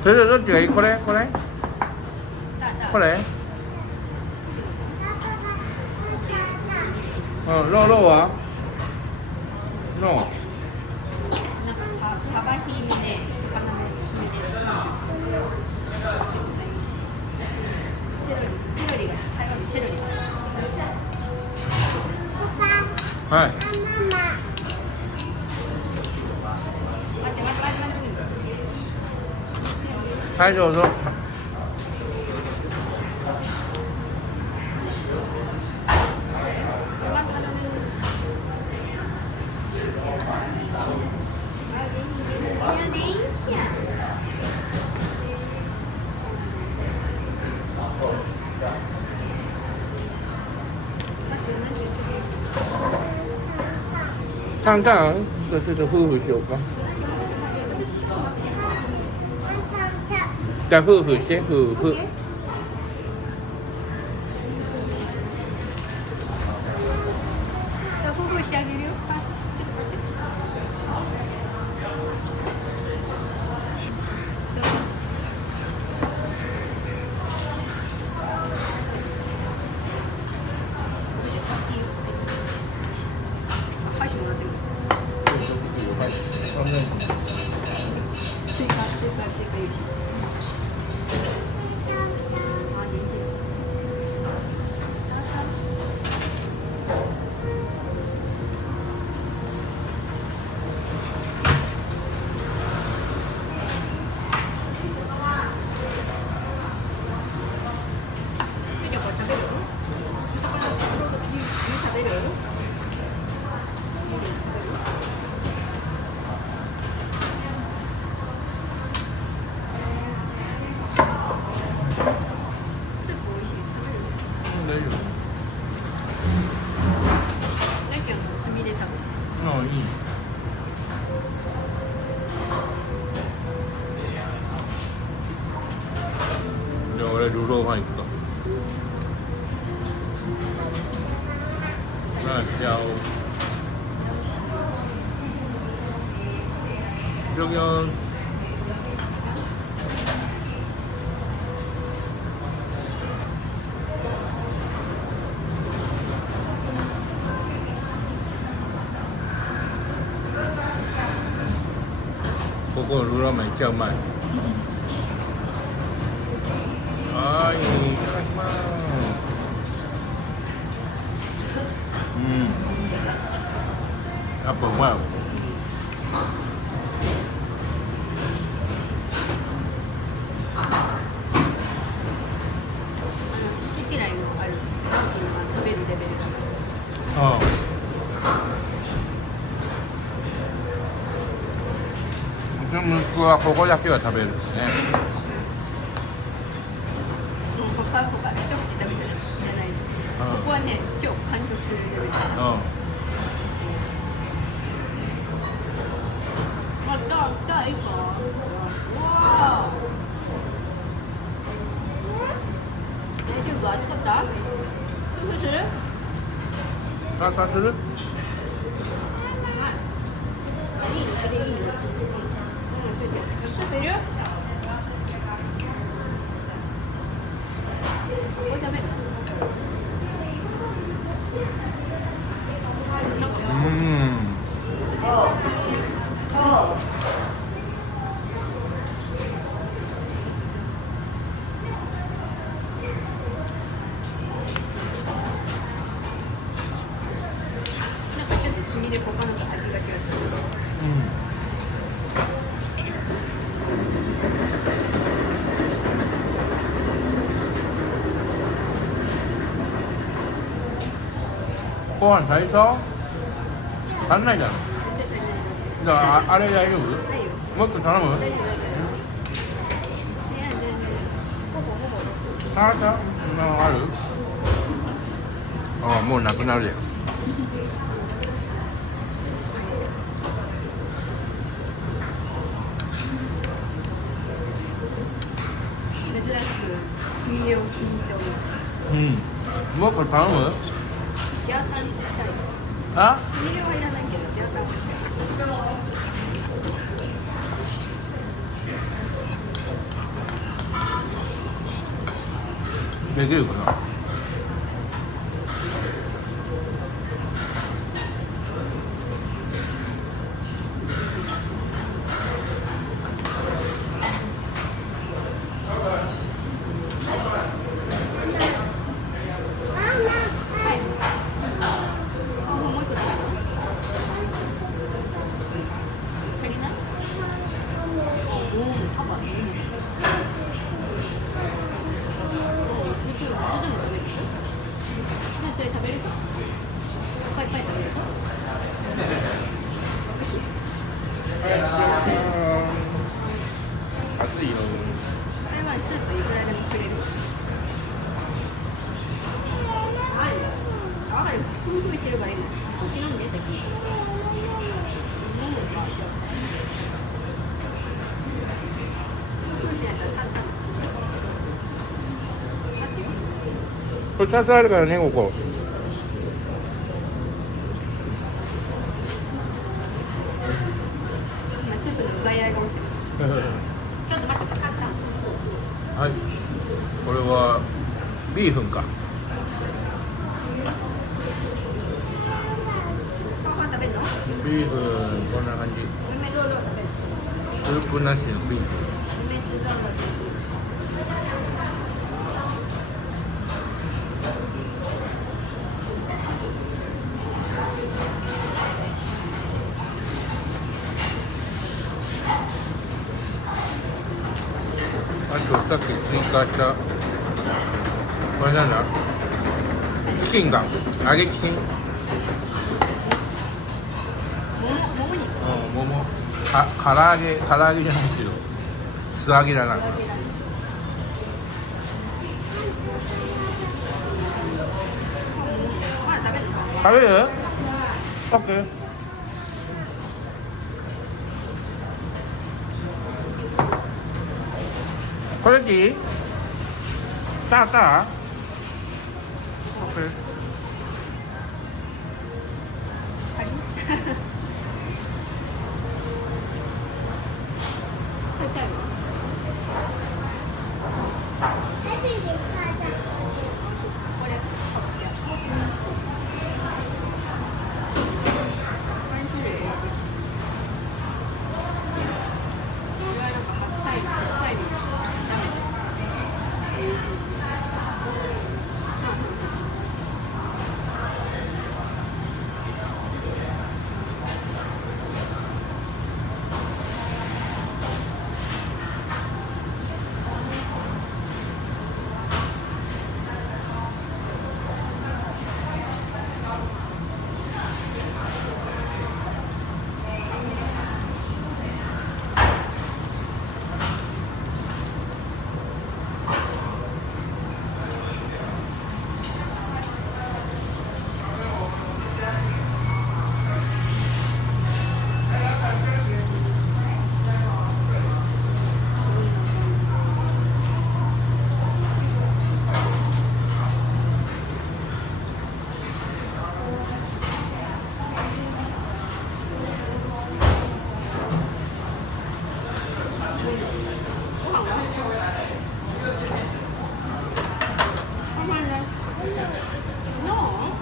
それでどっちがいい？これ？これ？これ？うん、ローは？ロー。なんかサバヒーで魚の爪でシール。セロリが台湾のセロリ。はい。はい、どうぞ。看看，这是夫婦しようか。じゃあ夫婦して夫婦。夫婦してあげるよ。ちょっと待って。箸もらってる。追加よし。大丈夫。炭で食べる。ああ、いい。じゃあ俺ルーローファン行くか。はい、じゃあ。いただきます。ここルーラーメンめっちゃうまい。はい、いただきます。うん。やっぱうまいわ。好き嫌いのあるランキングが食べるレベルだから。ああ。うちの息子はここだけは食べるね。他一口食べたらいらない。ここはね、超完食するレベル。大いいか。わあ。大丈夫？暑かった？どうする？さあする？いいの？それいいの？食べる？これ食べる？ちょっと黄身で他のと味が違ってる。ご飯足りそう？足んないじゃん。じゃああれ大丈夫？もっと頼む？ある？ああ、もうなくなるやん。珍しく炭を気に入っております。うん。もうこれ頼む？ジャータンしたい。あ？つみれはいらないけどジャータンはしたい。できるかな？それ食べるでしょ。パイパイ食べるでしょ。熱いよ。これはスープいくらでもくれる。ある。ふんふんしてるからいいの。こっち飲んで先に。これ刺さるからね、ここ。今スープの奪い合いが起きてます。ちょっと待って、かかった。はい。これはビーフンか。食べるの？ビーフンこんな感じ。梅ロールは食べる。スープなしのビーフン。梅チーズロールは食べる。あとさっき追加したこれなんだ？チキンが揚げチキン。もも肉。うん、桃。唐揚げじゃないけど素揚げだな。食べる？オッケー。これでいい？た？オッケー。ちっちゃいの。これ。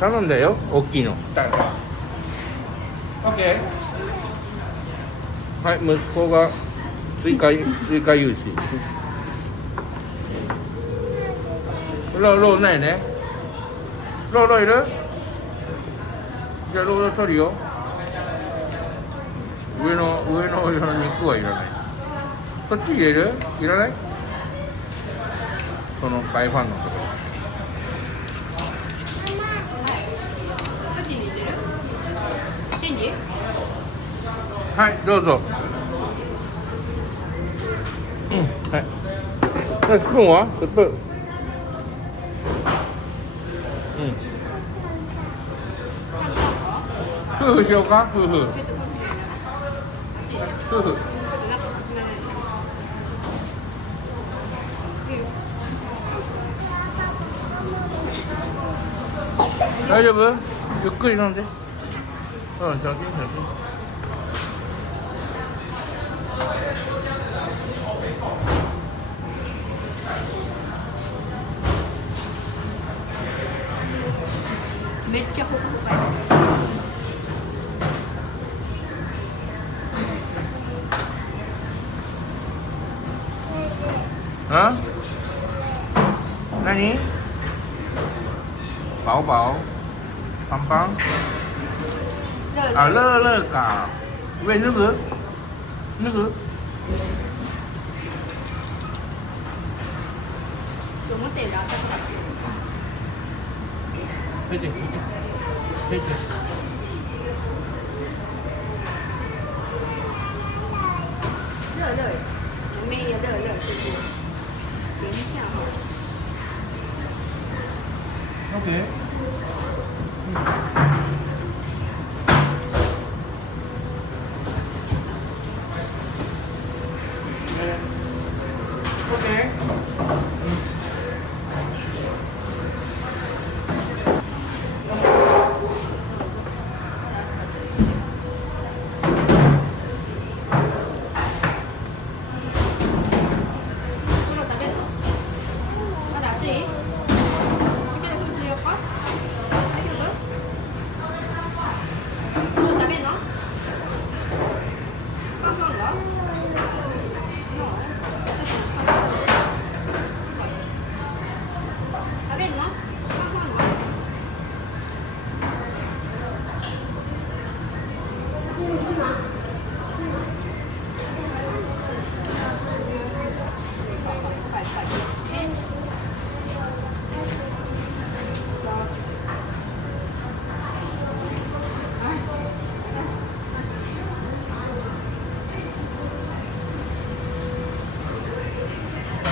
頼んだよ、大きいの。オッケー。はい、息子が追加融資。ローないね。ローいる？じゃあロー取るよ。上の肉はいらない。こっち入れる？いらない？そのパイファンのところ。はい、どうぞ。うん、はい。スプーンは？スプーン。うん。夫婦しようか？夫婦。大丈夫？ゆっくり飲んで。うん、小心小心。めっちゃほかほかや。啊？何？宝宝，棒棒。啊，乐乐嘎。喂，那个，那个。思ってんだ。出て、出て。热热，我妹也热热，对不对？等一下哈。OK。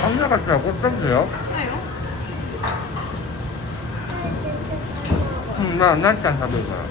감자 같이 하고 던져요? 난 짠 사볼 거야.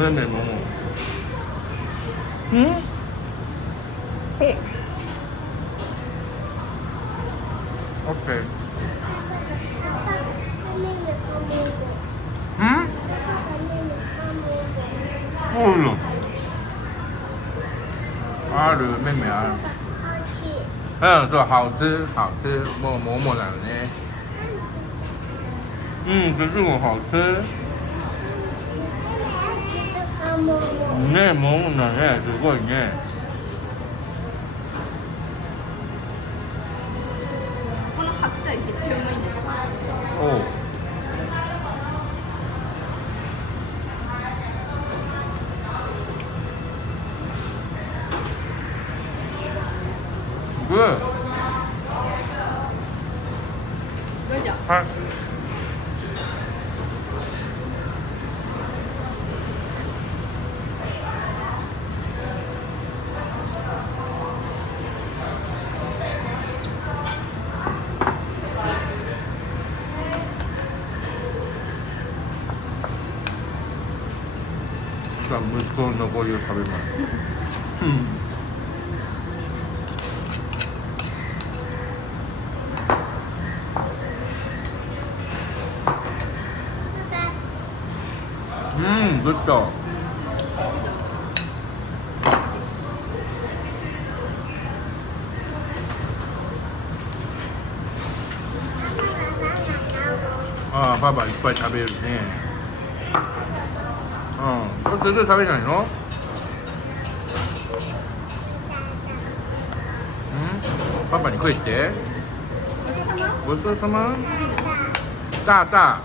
네네 모모. 응? 오케이. 응? 몰라. 알을妹妹알说好吃好吃某某某奶奶可是我好吃네 먹는다 네 그거 이제この白菜めっちゃうまいんだよ。오 왜? 왜죠? 아. 자, 무스코 너구리를食べます。グッド。ああ、パパいっぱい食べるね。うん。これ全然食べないの？パパに食えて。ごちそうさま。たた。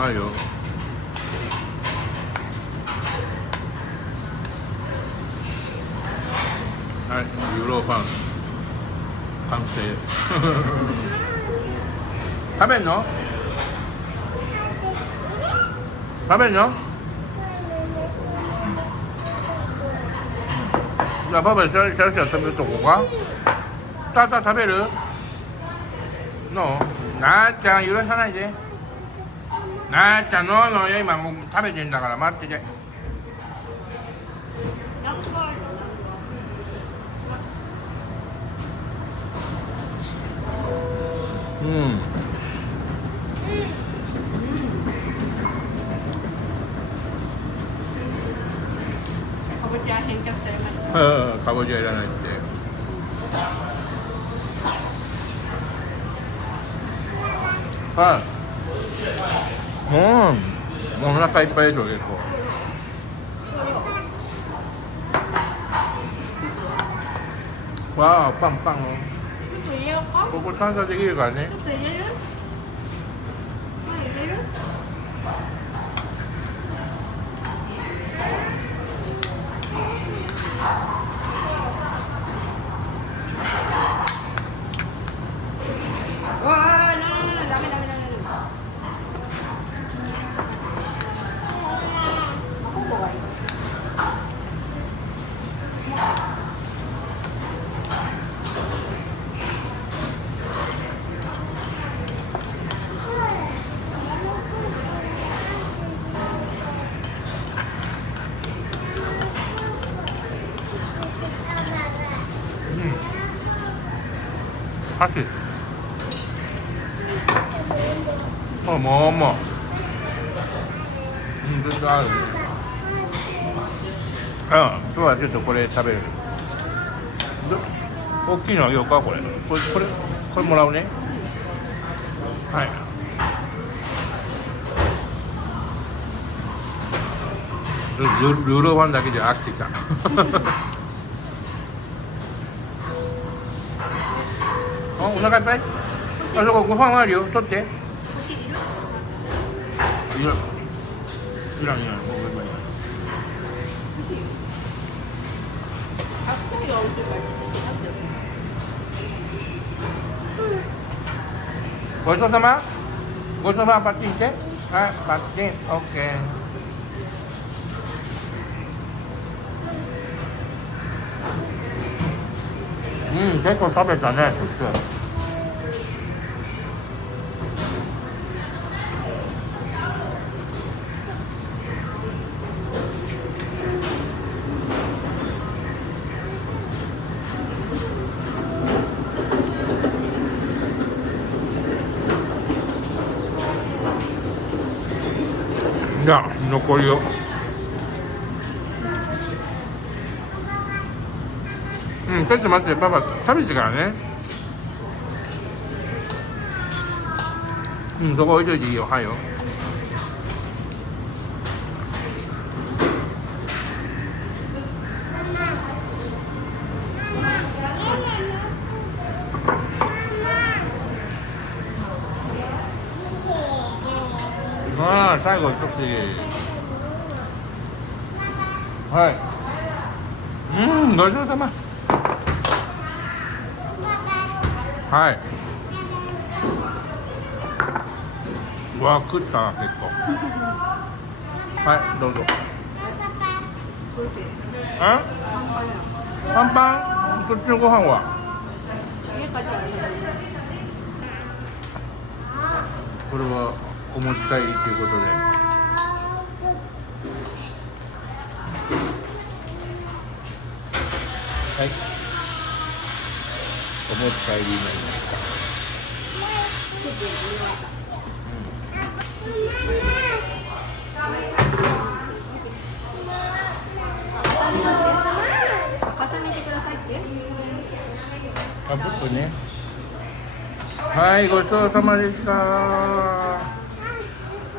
あるよ。はい、ユーロパン完成。食べんの？食べんの？じゃあパパシャリシャリ食べるとこか？たた食べるの？なーちゃん許さないで。なーちゃんのーよ、今もう食べてんだから待ってて。うん。かぼちゃ返却されました。かぼちゃいらないって。はい。もうお腹いっぱいでしょ結構。わあ、パンパン。ちょっと入れようか。ここ探査できるからね。ちょっと入れる？入れる？わあ、ダメ。ここがいい。箸。もう。ずっとある。今日はちょっとこれ食べる。大きいのあげようかこれ。これもらうね。はい。ルーローワンだけで飽きてきた。お腹いっぱい？あそこご飯あるよ。取って。いらん。もうバイバイ。ごちそうさま。ごちそうさま。パッチンして。はい、パッチン。オッケー。結構食べたね、そして。じゃあ残りを。ちょっと待って、パパ食べてからね。そこ置いといていいよ。はいよ。ああ、最後一口。はい。ごちそうさま。はい。うわ、食ったな結構。はい、どうぞ。パンパン？そっちのご飯は？これはお持ち帰りということで。はい。お持ち帰りになりました。プに言われた。重ねてくださいって。あ、僕ね。はい、ごちそうさまでした。